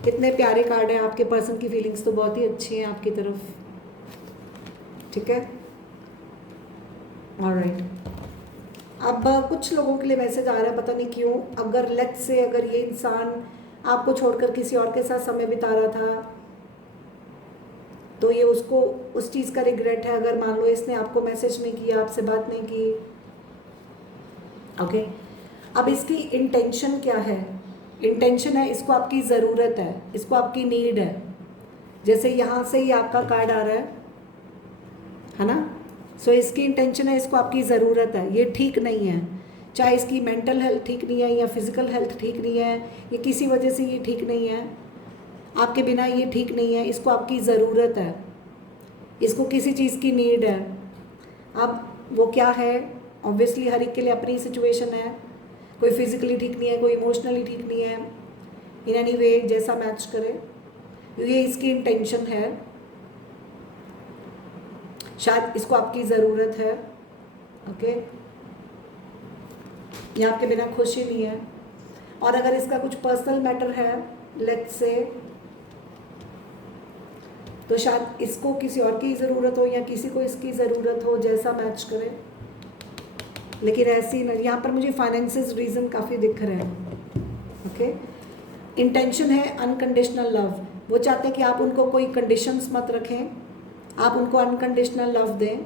कितने प्यारे कार्ड हैं, आपके पर्सन की फीलिंग्स तो बहुत ही अच्छी हैं आपकी तरफ, ठीक है। ऑलराइट, अब कुछ लोगों के लिए मैसेज आ रहा है, पता नहीं क्यों, अगर लेट्स से अगर ये इंसान आपको छोड़कर किसी और के साथ समय बिता रहा था, तो ये उसको उस चीज़ का रिग्रेट है। अगर मान लो इसने आपको मैसेज नहीं किया, आपसे बात नहीं की, ओके। अब इसकी इंटेंशन क्या है, इंटेंशन है इसको आपकी ज़रूरत है, इसको आपकी नीड है। जैसे यहाँ से ही आपका कार्ड आ रहा है ना। सो इसकी इंटेंशन है, इसको आपकी ज़रूरत है, ये ठीक नहीं है, चाहे इसकी मेंटल हेल्थ ठीक नहीं है या फिज़िकल हेल्थ ठीक नहीं है, ये किसी वजह से ये ठीक नहीं है, आपके बिना ये ठीक नहीं है, इसको आपकी ज़रूरत है, इसको किसी चीज़ की नीड है। अब वो क्या है, ऑब्वियसली हर एक के लिए अपनी सिचुएशन है, कोई फिज़िकली ठीक नहीं है, कोई इमोशनली ठीक नहीं है, इन एनी वे जैसा मैच करे, ये इसकी इंटेंशन है, शायद इसको आपकी ज़रूरत है, ओके, ये आपके बिना खुश ही नहीं है। और अगर इसका कुछ पर्सनल मैटर है लेट्स से, तो शायद इसको किसी और की ज़रूरत हो या किसी को इसकी ज़रूरत हो, जैसा मैच करे। लेकिन ऐसी न, यहाँ पर मुझे फाइनेंसिस रीज़न काफ़ी दिख रहे हैं। ओके, इंटेंशन है अनकंडीशनल लव। वो चाहते हैं कि आप उनको कोई कंडीशंस मत रखें, आप उनको अनकंडीशनल लव दें।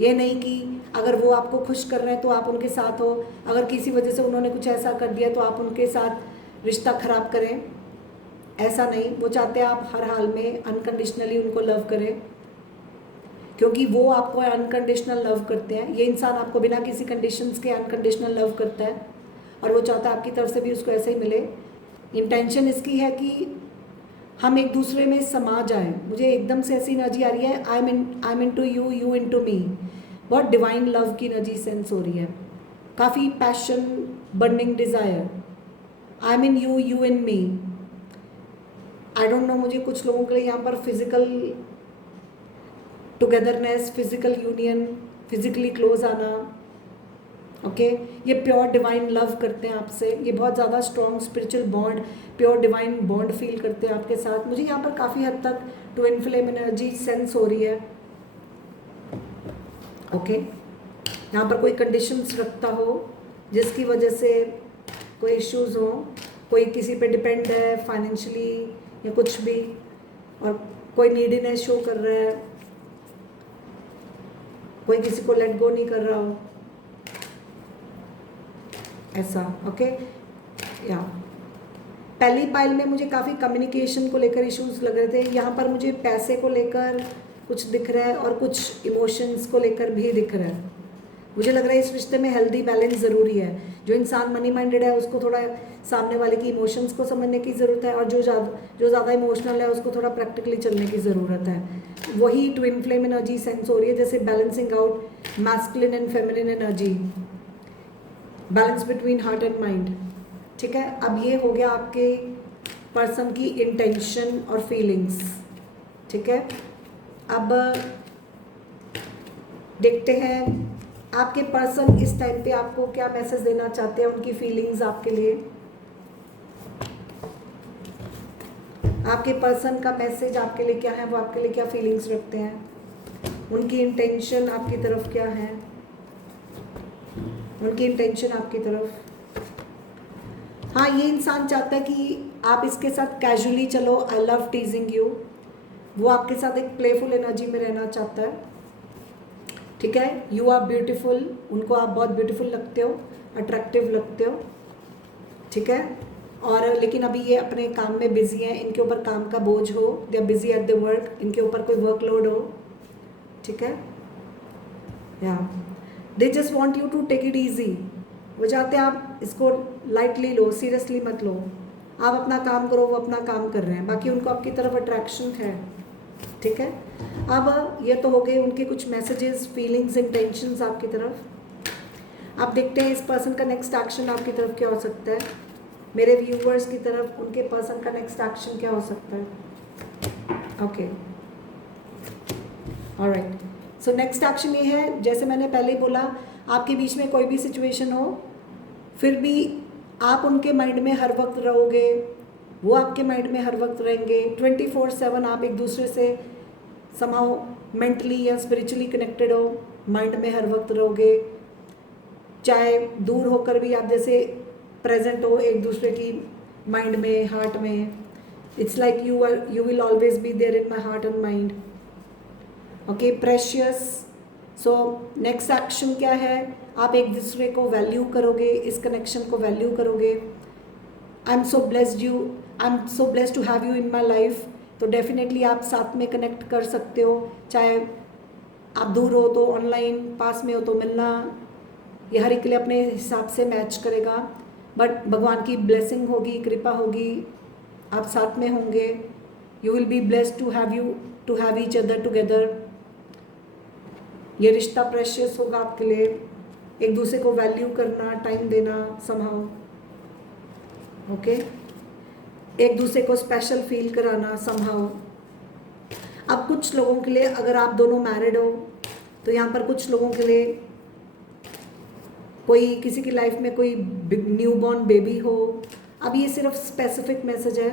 ये नहीं कि अगर वो आपको खुश कर रहे हैं तो आप उनके साथ हो, अगर किसी वजह से उन्होंने कुछ ऐसा कर दिया तो आप उनके साथ रिश्ता ख़राब करें, ऐसा नहीं। वो चाहते हैं आप हर हाल में अनकंडीशनली उनको लव करें, क्योंकि वो आपको अनकंडीशनल लव करते हैं। ये इंसान आपको बिना किसी कंडीशंस के अनकंडीशनल लव करता है और वो चाहता है आपकी तरफ से भी उसको ऐसे ही मिले। इंटेंशन इसकी है कि हम एक दूसरे में समा जाएं। मुझे एकदम से ऐसी एनर्जी आ रही है, I am into you, you into me. बहुत डिवाइन लव की एनर्जी सेंस हो रही है, काफ़ी passion, burning desire. I am in you, you in me. I don't know, मुझे कुछ लोगों के लिए यहाँ पर physical togetherness, physical union, physically close आना। ओके, ये प्योर डिवाइन लव करते हैं आपसे, ये बहुत ज़्यादा strong spiritual bond, pure divine bond feel करते हैं आपके साथ। मुझे यहाँ पर काफ़ी हद तक ट्विन फ्लेम एनर्जी सेंस हो रही है। ओके, यहाँ पर कोई कंडीशंस रखता हो जिसकी वजह से कोई इश्यूज हो, कोई किसी पे डिपेंड है फाइनेंशियली या कुछ भी, और कोई नीडीनेस शो कर रहा है, कोई किसी को लेट गो नहीं कर रहा हो, ऐसा। ओके, या पहली पाइल में मुझे काफ़ी कम्युनिकेशन को लेकर इश्यूज लग रहे थे। यहाँ पर मुझे पैसे को लेकर कुछ दिख रहा है और कुछ इमोशंस को लेकर भी दिख रहा है। मुझे लग रहा है इस रिश्ते में हेल्दी बैलेंस ज़रूरी है। जो इंसान मनी माइंडेड है उसको थोड़ा सामने वाले की इमोशंस को समझने की ज़रूरत है, और जो ज़्यादा इमोशनल है उसको थोड़ा प्रैक्टिकली चलने की ज़रूरत है। वही ट्विन फ्लेम एनर्जी सेंस हो रही है, जैसे balancing out masculine and feminine energy, balance between heart and mind. ठीक है, अब ये हो गया आपके पर्सन की इंटेंशन और फीलिंग्स। ठीक है, अब देखते हैं आपके पर्सन इस टाइम पे आपको क्या मैसेज देना चाहते हैं, उनकी फीलिंग्स आपके लिए। आपके पर्सन का मैसेज आपके लिए क्या है, वो आपके लिए क्या फीलिंग्स रखते हैं, उनकी इंटेंशन आपकी तरफ क्या है, उनकी इंटेंशन आपकी तरफ। हाँ, ये इंसान चाहता है कि आप इसके साथ कैजुअली चलो, आई लव टीजिंग यू। वो आपके साथ एक प्लेफुल एनर्जी में रहना चाहता है। ठीक है, यू आर ब्यूटीफुल, उनको आप बहुत ब्यूटीफुल लगते हो, अट्रैक्टिव लगते हो। ठीक है, और लेकिन अभी ये अपने काम में बिजी हैं, इनके ऊपर काम का बोझ हो, they are busy at the work, इनके ऊपर कोई वर्कलोड हो। ठीक है, या they just want you to take it easy. वो चाहते हैं आप इसको लाइटली लो, सीरियसली मत लो। आप अपना काम करो, वो अपना काम कर रहे हैं, बाकी उनको आपकी तरफ अट्रैक्शन है। ठीक है, अब ये तो हो गए उनके कुछ मैसेजेस, फीलिंग्स, इंटेंशंस आपकी तरफ। अब देखते हैं इस पर्सन का नेक्स्ट एक्शन आपकी तरफ क्या हो सकता है। मेरे व्यूवर्स की तरफ उनके पर्सन का नेक्स्ट एक्शन क्या हो सकता है। ओके, ऑलराइट, सो नेक्स्ट एक्शन ये है, जैसे मैंने पहले ही बोला, आपके बीच में कोई भी सिचुएशन हो, फिर भी आप उनके माइंड में हर वक्त रहोगे, वो आपके माइंड में हर वक्त रहेंगे। 24/7 आप एक दूसरे से समाओ मेंटली या स्पिरिचुअली कनेक्टेड हो, माइंड में हर वक्त रहोगे। चाहे दूर होकर भी आप जैसे प्रेजेंट हो एक दूसरे की माइंड में, हार्ट में। It's like you will always be there in my heart and mind. Okay, precious. So next action क्या है, आप एक दूसरे को वैल्यू करोगे, इस कनेक्शन को वैल्यू करोगे। I am so blessed to have you in my life. तो डेफिनेटली आप साथ में कनेक्ट कर सकते हो, चाहे आप दूर हो तो ऑनलाइन, पास में हो तो मिलना। ये हर एक के लिए अपने हिसाब से मैच करेगा, बट भगवान की ब्लेसिंग होगी, कृपा होगी, आप साथ में होंगे। You will be blessed to have each other together. ये रिश्ता प्रेशियस होगा आपके लिए, एक दूसरे को वैल्यू करना, टाइम देना समहाउ। ओके, एक दूसरे को स्पेशल फील कराना समहाउ। अब कुछ लोगों के लिए, अगर आप दोनों मैरिड हो तो यहाँ पर कुछ लोगों के लिए कोई किसी की लाइफ में कोई न्यूबॉर्न बेबी हो। अब ये सिर्फ स्पेसिफिक मैसेज है,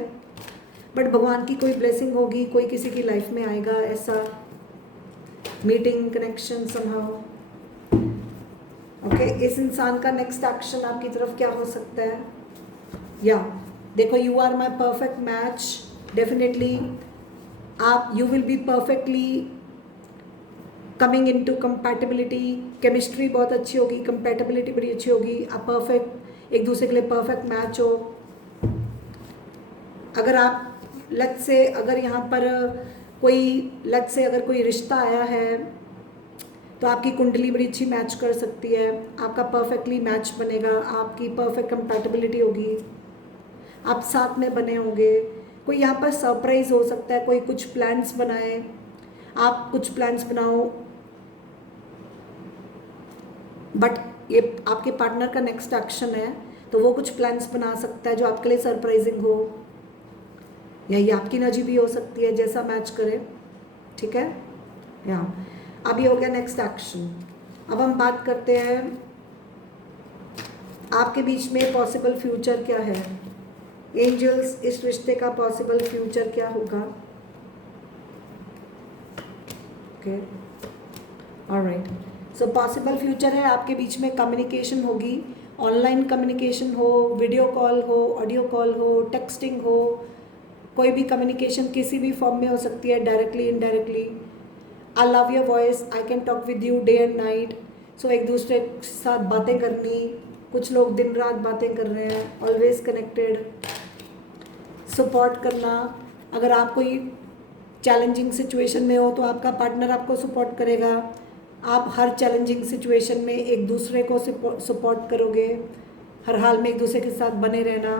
बट भगवान की कोई ब्लेसिंग होगी, कोई किसी की लाइफ में आएगा ऐसा मीटिंग कनेक्शन समहाउ। ओके, इस इंसान का नेक्स्ट एक्शन आपकी तरफ क्या हो सकता है? या देखो, you are my perfect match, definitely आप you will be perfectly coming in to compatibility, chemistry बहुत अच्छी होगी, कंपैटिबिलिटी बड़ी अच्छी होगी, आप परफेक्ट एक दूसरे के लिए परफेक्ट मैच हो। अगर आप लत से अगर यहाँ पर अगर कोई रिश्ता आया है तो आपकी कुंडली बड़ी अच्छी मैच कर सकती है, आपका परफेक्टली मैच बनेगा, आपकी परफेक्ट कंपैटिबिलिटी होगी, आप साथ में बने होंगे। कोई यहाँ पर सरप्राइज हो सकता है, कोई कुछ प्लान्स बनाए, आप कुछ प्लान्स बनाओ, बट ये आपके पार्टनर का नेक्स्ट एक्शन है, तो वो कुछ प्लान्स बना सकता है जो आपके लिए सरप्राइजिंग हो, या ये आपकी एनर्जी भी हो सकती है, जैसा मैच करे। ठीक है, या अभी हो गया नेक्स्ट एक्शन। अब हम बात करते हैं आपके बीच में पॉसिबल फ्यूचर क्या है। एंजल्स, इस रिश्ते का पॉसिबल फ्यूचर क्या होगा? Okay, alright, so possible future है आपके बीच में कम्युनिकेशन होगी, ऑनलाइन कम्युनिकेशन हो, वीडियो कॉल हो, ऑडियो कॉल हो, टेक्सटिंग हो, कोई भी कम्युनिकेशन किसी भी फॉर्म में हो सकती है, directly indirectly. I love your voice, I can talk with you day and night. So एक दूसरे के साथ बातें करनी, कुछ लोग दिन रात बातें कर रहे हैं, ऑलवेज कनेक्टेड, सपोर्ट करना। अगर आप कोई चैलेंजिंग सिचुएशन में हो तो आपका पार्टनर आपको सपोर्ट करेगा, आप हर चैलेंजिंग सिचुएशन में एक दूसरे को सपोर्ट करोगे, हर हाल में एक दूसरे के साथ बने रहना।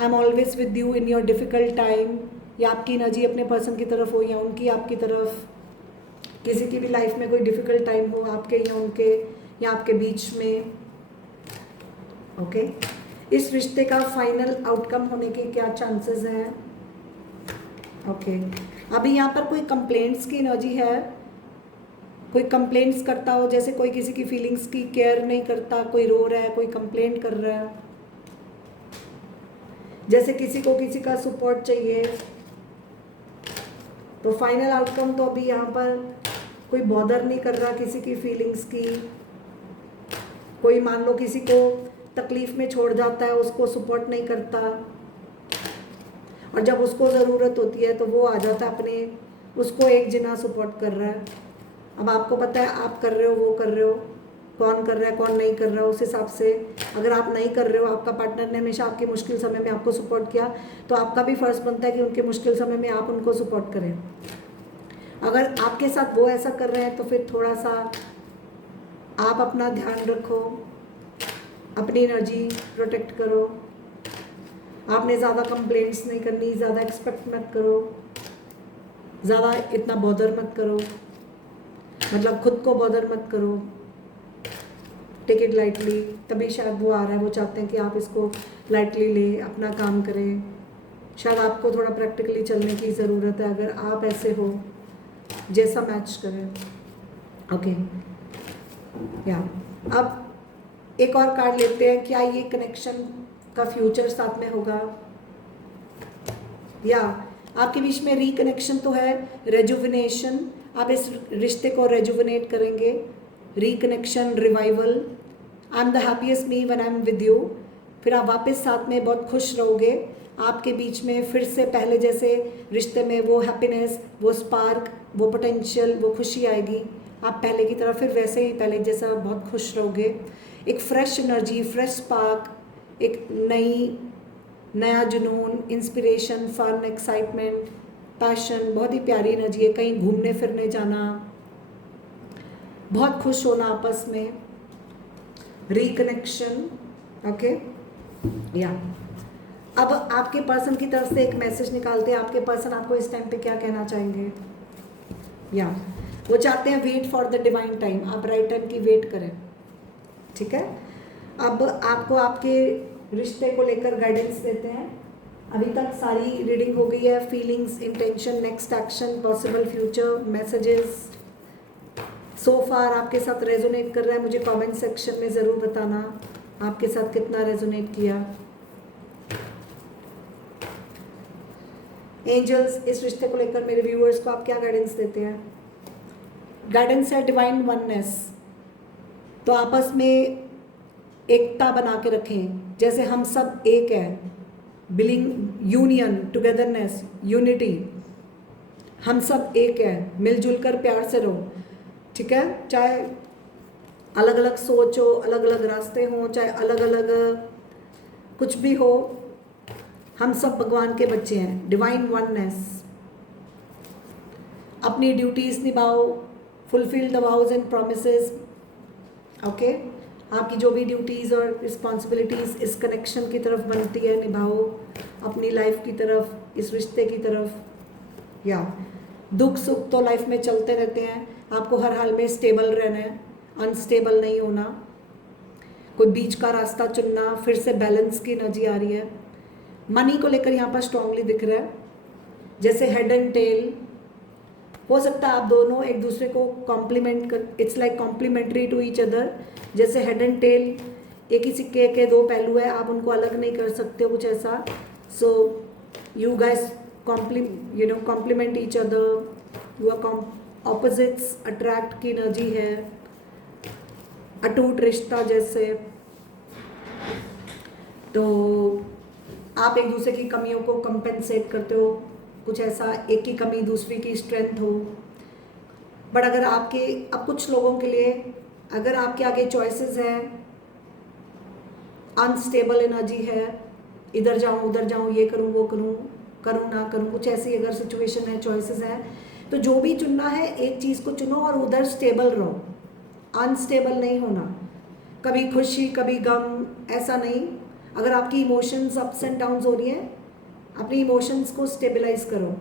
I am always with you in your difficult time, या आपकी एनर्जी अपने पर्सन की तरफ हो या उनकी आपकी तरफ, किसी की भी लाइफ में कोई डिफ़िकल्ट टाइम हो, आपके या उनके या आपके बीच में। ओके, इस रिश्ते का फाइनल आउटकम होने के क्या चांसेस हैं? ओके, अभी यहाँ पर कोई कंप्लेंट्स की एनर्जी है, कोई कंप्लेंट्स करता हो, जैसे कोई किसी की फीलिंग्स की केयर नहीं करता, कोई रो रहा है, कोई कंप्लेंट कर रहा है, जैसे किसी को किसी का सपोर्ट चाहिए। तो फाइनल आउटकम तो अभी यहाँ पर कोई बॉदर नहीं कर रहा किसी की फीलिंग्स की, कोई मान लो किसी को तकलीफ में छोड़ जाता है, उसको सपोर्ट नहीं करता, और जब उसको ज़रूरत होती है तो वो आ जाता है अपने, उसको एक जना सपोर्ट कर रहा है। अब आपको पता है आप कर रहे हो, वो कर रहे हो, कौन कर रहा है कौन नहीं कर रहा है, उस हिसाब से अगर आप नहीं कर रहे हो, आपका पार्टनर ने हमेशा आपके मुश्किल समय में आपको सपोर्ट किया, तो आपका भी फ़र्ज़ बनता है कि उनके मुश्किल समय में आप उनको सपोर्ट करें। अगर आपके साथ वो ऐसा कर रहे हैं तो फिर थोड़ा सा आप अपना ध्यान रखो, अपनी एनर्जी प्रोटेक्ट करो, आपने ज़्यादा कंप्लेंट्स नहीं करनी, ज़्यादा एक्सपेक्ट मत करो, ज़्यादा इतना बॉदर मत करो, मतलब खुद को बॉदर मत करो, टेक इट लाइटली। तभी शायद वो आ रहा है, वो चाहते हैं कि आप इसको लाइटली ले, अपना काम करें। शायद आपको थोड़ा प्रैक्टिकली चलने की ज़रूरत है, अगर आप ऐसे हो, जैसा मैच करें। ओके, या अब एक और कार्ड लेते हैं, क्या ये कनेक्शन का फ्यूचर साथ में होगा? या आपके बीच में रिकनेक्शन तो है, रेजुविनेशन, आप इस रिश्ते को रेजुविनेट करेंगे, reconnection, revival. I am the happiest me when I am with you, फिर आप वापस साथ में बहुत खुश रहोगे, आपके बीच में फिर से पहले जैसे रिश्ते में वो हैप्पीनेस, वो स्पार्क, वो पोटेंशियल, वो खुशी आएगी, आप पहले की तरह फिर वैसे ही पहले जैसा बहुत खुश रहोगे। एक फ्रेश एनर्जी, फ्रेश स्पार्क, एक नया जुनून, इंस्पिरेशन, फन, एक्साइटमेंट, पैशन, बहुत ही प्यारी एनर्जी है। कहीं घूमने फिरने जाना, बहुत खुश होना आपस में, रिकनेक्शन। ओके, या अब आपके पर्सन की तरफ से एक मैसेज निकालते हैं, आपके पर्सन आपको इस टाइम पे क्या कहना चाहेंगे? या वो चाहते हैं wait for the divine time, आप राइट टाइम की वेट करें। ठीक है, अब आपको आपके रिश्ते को लेकर गाइडेंस देते हैं। अभी तक सारी रीडिंग हो गई है, feelings, intention, next action, possible future, messages, so far आपके साथ रेजोनेट कर रहा है, मुझे कमेंट सेक्शन में ज़रूर बताना आपके साथ कितना रेजोनेट किया। एंजल्स, इस रिश्ते को लेकर मेरे व्यूअर्स को आप क्या गाइडेंस देते हैं? गाइडेंस है डिवाइन वननेस। तो आपस में एकता बना के रखें, जैसे हम सब एक हैं, बिलिंग यूनियन, टुगेदरनेस, यूनिटी, हम सब एक हैं, मिलजुल कर प्यार से रहो, ठीक है? चाहे अलग अलग सोच हो, अलग अलग रास्ते हों, चाहे अलग अलग कुछ भी हो, हम सब भगवान के बच्चे हैं। Divine oneness. अपनी ड्यूटीज निभाओ, fulfil the vows and promises. Okay, आपकी जो भी ड्यूटीज़ और रिस्पॉन्सिबिलिटीज़ इस कनेक्शन की तरफ बनती है, निभाओ अपनी लाइफ की तरफ, इस रिश्ते की तरफ। या दुख सुख तो लाइफ में चलते रहते हैं, आपको हर हाल में स्टेबल रहना है, अनस्टेबल नहीं होना, कोई बीच का रास्ता चुनना। फिर से बैलेंस की एनर्जी आ रही है। मनी को लेकर यहाँ पर स्ट्रांगली दिख रहा है, जैसे हेड एंड टेल। हो सकता है आप दोनों एक दूसरे को कॉम्प्लीमेंट कर, it's like complimentary to each other. जैसे हेड एंड टेल एक ही सिक्के के दो पहलू है, आप उनको अलग नहीं कर सकते हो, कुछ ऐसा। So you guys compliment each other, you are opposites attract की एनर्जी है, अटूट रिश्ता जैसे। तो आप एक दूसरे की कमियों को कंपेंसेट करते हो, कुछ ऐसा, एक की कमी दूसरी की स्ट्रेंथ हो। बट अगर आपके, अब कुछ लोगों के लिए अगर आपके आगे चॉइसेस हैं, अनस्टेबल एनर्जी है, इधर जाऊं उधर जाऊं, ये करूं वो करूं, करूं ना करूं, कुछ ऐसी अगर सिचुएशन है, चॉइसेस हैं, तो जो भी चुनना है एक चीज़ को चुनो और उधर स्टेबल रहो, अनस्टेबल नहीं होना। कभी खुशी कभी गम, ऐसा नहीं। अगर आपकी इमोशंस अप्स एंड डाउन्स हो रही हैं, अपनी इमोशंस को स्टेबलाइज करो।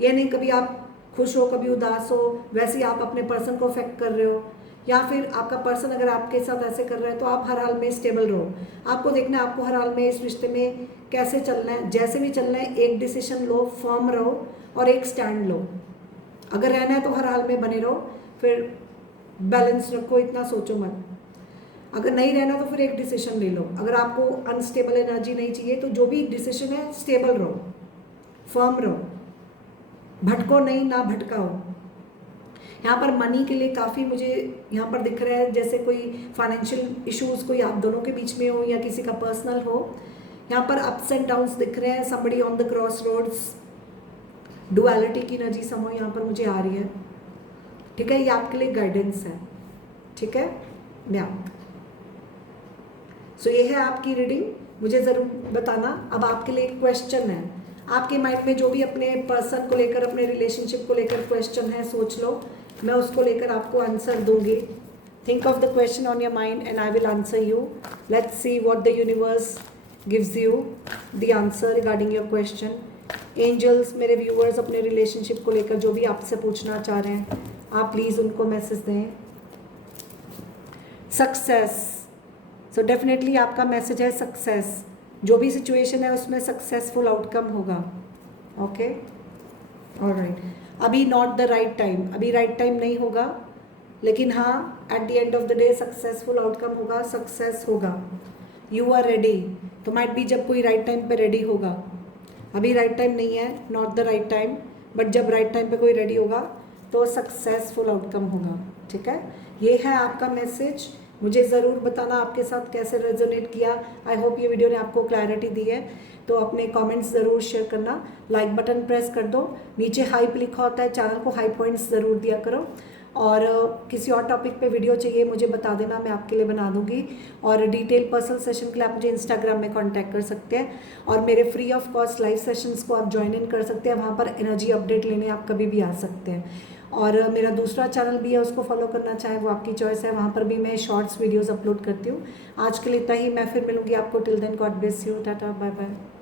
ये नहीं कभी आप खुश हो कभी उदास हो, वैसे ही आप अपने पर्सन को अफेक्ट कर रहे हो, या फिर आपका पर्सन अगर आपके साथ ऐसे कर रहा है तो आप हर हाल में स्टेबल रहो। आपको देखना है आपको हर हाल में इस रिश्ते में कैसे चलना है, जैसे भी चलना है एक डिसीजन लो, फर्म रहो और एक स्टैंड लो। अगर रहना है तो हर हाल में बने रहो, फिर बैलेंस रखो, इतना सोचो मत। अगर नहीं रहना तो फिर एक डिसीजन ले लो। अगर आपको अनस्टेबल एनर्जी नहीं चाहिए तो जो भी डिसीजन है स्टेबल रहो, फर्म रहो, भटको नहीं, ना भटकाओ। यहाँ पर मनी के लिए काफ़ी मुझे यहाँ पर दिख रहा है, जैसे कोई फाइनेंशियल इश्यूज कोई आप दोनों के बीच में हो या किसी का पर्सनल हो। यहाँ पर अप्स एंड डाउन्स दिख रहे हैं, somebody on the cross roads, duality की एनर्जी समझो यहाँ पर मुझे आ रही है, ठीक है? ये आपके लिए गाइडेंस है, ठीक है? या सो ये है आपकी रीडिंग, मुझे ज़रूर बताना। अब आपके लिए क्वेश्चन है, आपके माइंड में जो भी अपने पर्सन को लेकर, अपने रिलेशनशिप को लेकर क्वेश्चन है, सोच लो, मैं उसको लेकर आपको आंसर दूंगी। Think of the question on your mind and I will answer you. Let's see what the universe gives you the answer regarding your question. Angels, मेरे व्यूअर्स अपने रिलेशनशिप को लेकर जो भी आपसे पूछना चाह रहे हैं, आप प्लीज़ उनको मैसेज दें। सक्सेस, सो डेफिनेटली आपका मैसेज है सक्सेस। जो भी सिचुएशन है उसमें सक्सेसफुल आउटकम होगा। Okay, alright. अभी नॉट द राइट टाइम, अभी राइट टाइम नहीं होगा, लेकिन हाँ at the end of the day successful outcome होगा, सक्सेस होगा। यू आर रेडी, तो माइट बी जब कोई राइट टाइम पे रेडी होगा। अभी राइट टाइम नहीं है, not the right time, but जब राइट टाइम पे कोई रेडी होगा तो सक्सेसफुल आउटकम होगा, ठीक है? ये है आपका मैसेज। मुझे ज़रूर बताना आपके साथ कैसे रेजोनेट किया। आई होप ये वीडियो ने आपको क्लैरिटी दी है। तो अपने कमेंट्स ज़रूर शेयर करना, लाइक बटन प्रेस कर दो, नीचे हाइप लिखा होता है, चैनल को हाई पॉइंट्स ज़रूर दिया करो। और किसी और टॉपिक पे वीडियो चाहिए मुझे बता देना, मैं आपके लिए बना दूंगी। और डिटेल पर्सनल सेशन के लिए आप मुझे इंस्टाग्राम में कांटेक्ट कर सकते हैं, और मेरे free of cost live sessions को आप ज्वाइन इन कर सकते हैं। वहाँ पर एनर्जी अपडेट लेने आप कभी भी आ सकते हैं। और मेरा दूसरा चैनल भी है, उसको फॉलो करना चाहे वो आपकी चॉइस है, वहाँ पर भी मैं शॉर्ट्स वीडियोज़ अपलोड करती हूँ। आज के लिए इतना ही, मैं फिर मिलूँगी आपको। Till then God bless you, tata bye bye.